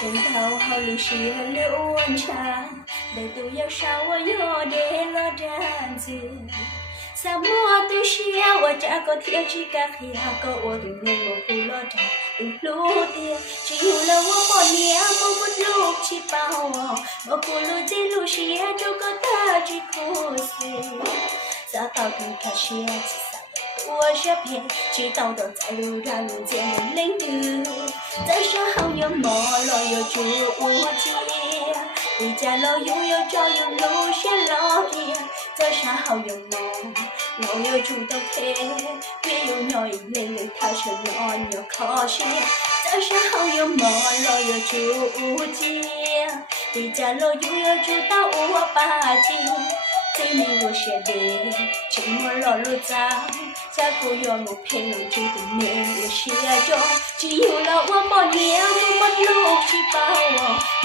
trên đầu hầu lưu sĩ lưu ôn trà đời tu yêu sao yo để lo đàn duyên sao mua tu xia wa cha có thiệt chỉ cả khi có ô đừng nên một tu lo đàn tu lu tiền chỉ hiểu là wa bỏ nia một lúc chỉ bao một cu lu chỉ lu xia cho có ta chỉ cố xin sao tao cần cả xia我是偏知道的在路让人见人领读在山后有莫落有主无界回家了又有朝有路线老点在山后有梦我有主的天没有鸟一类类他是鸟鸟可惜在山后有莫落有主无界回家了又有主到我八戒最美我写的寂寞落路早家不用我陪我这个美我写着只有了我把年我路去把我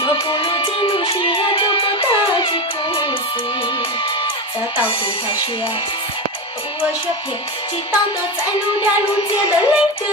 我不如进入写着个大只故事在到处他写我是陪知道的在路边路间的领歌